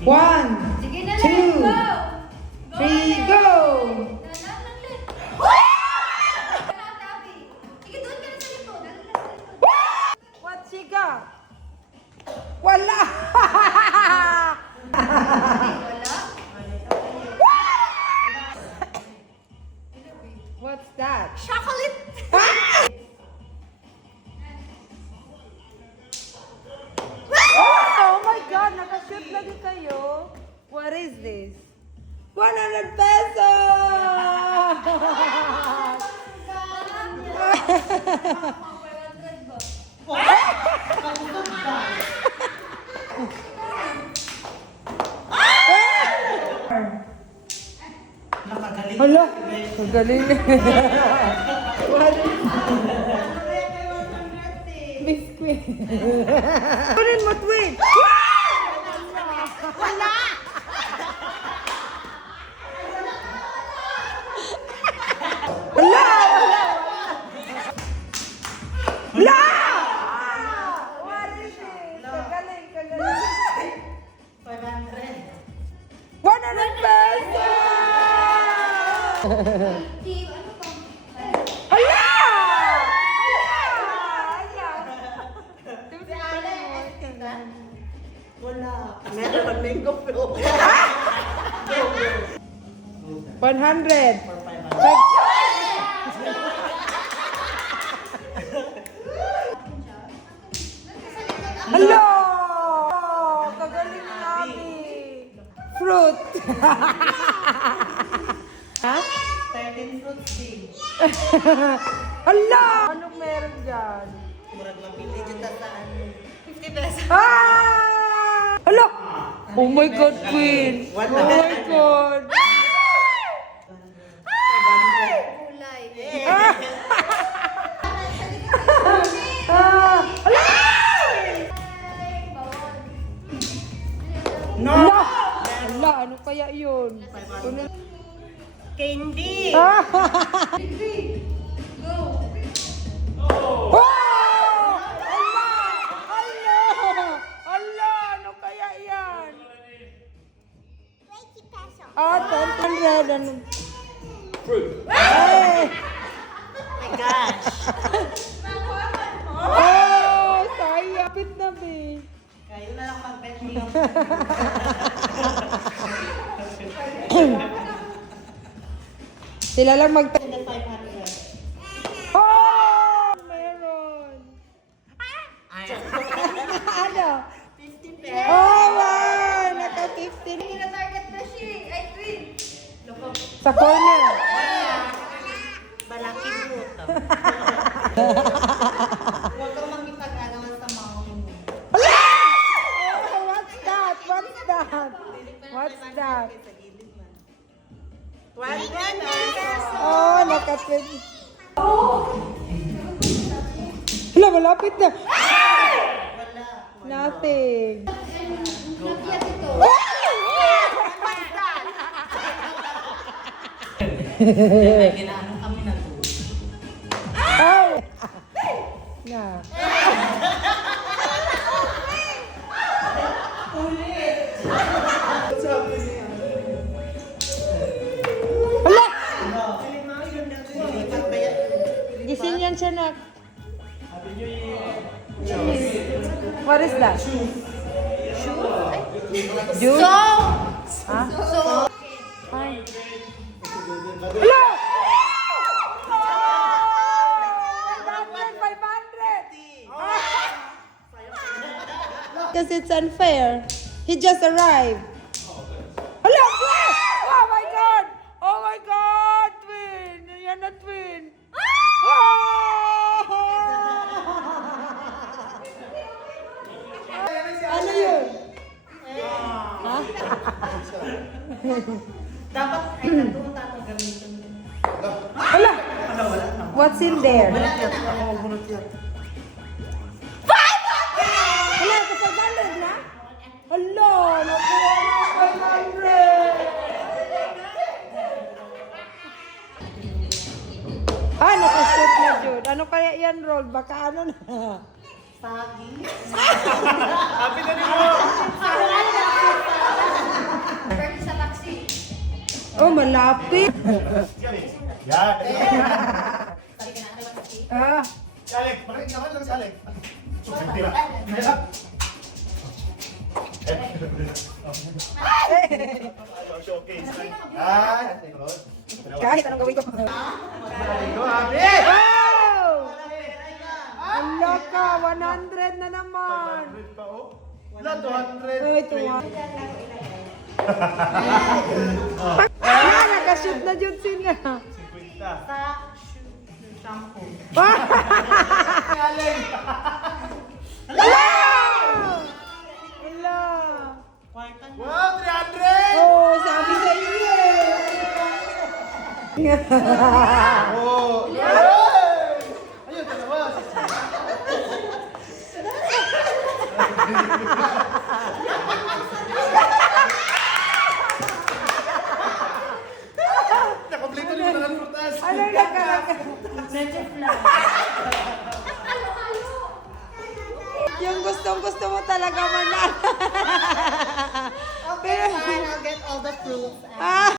1, Sige na, 2, go! 3, go! Sige, doon ka na sa likod. Doon ka na sa likod. What she got? Wala! Wala. What's that? Chocolate! Oh my God! Nakashoot lagi kayo. What is this? 100 pesos! Hala, ang galing. Biscuit. Kunin mo, twin. Wala! Wala! Wala! What is it? Kagaling, kagaling. 100 pesos! Hala! Wala. Meron mango flow. 100. Hello! Kagaling namin. Fruit. Ha? 13 fruits din. Hala! Anong meron dyan? Murag mapili kita sa ano. 50 pesos. Ah! Hala! Oh my God, Queen! Oh my God! Kulay. Ah! Hala! No! Hala, ano kaya yun? Ano? Candy! Ah! Go! Oh! Hala! Hala! Hala! Ano kaya yan? 20 pesos. Ah, 100. Ano? Fruit. Ay! Oh my gosh! Oh! Sayang. Kapit na, be. Kayo na lang mag-bet niyo. Sila lang mag... 500. Oh! Meron. Ay. Ano? 50 pesos. Oh, wow! Naka-15. Tina-target na siya. Ay, twin. Sa corner. Balaki mo to. Huwag kang makipag-agawan sa mga mo. Hala! Oh, what's that? What's that? What's that? Sa gilid man. 100 pesos. Oh, naka-20. Hala, malapit na. Wala. Nothing. Nagyat ito. Ay, ginaano kami na to. Ay! Na. Hala! Lipat ba yan? Gising yan siya na. What is that? Juice? Ha? Ay. Hala! Because it's unfair. He just arrived. Hello, twin! Oh my God! Oh my God, twin! Yan na, twin! Ano yun? Ha? Dapat kahit na doon tatang gamitin mo. Hala! What's in there? Wala yan. Ako magbunot yan. Hala, sa 500 na? Hala, nakuha mo 500! Ah, nakashoot na, Jude. Ano kaya yan, Roll? Baka ano na. Sagi. Happy na rin mo! malapit. Yan. Ah. Si Alec, makinig naman lang si Alec. Hindi na. Showcase. Ay, Kahit anong gawin ko. Go, Abi! Wow! Ang laka, 100 na naman. 100 pa, oh. Wala, 200. Ay, tuwa. Ah, nakashoot na dyan sila. 50. Sa shampoo. Alec! Wow! Wala. Kwartan. Wow, 300! Oh, sabi sa iyo eh. Oh! Ayun, dalawa. Nakompleto rin yung prutas. Ano nagkaka? Yung gustong-gusto mo talaga manalo. Okay, fine. I'll get all the fruits. Ah!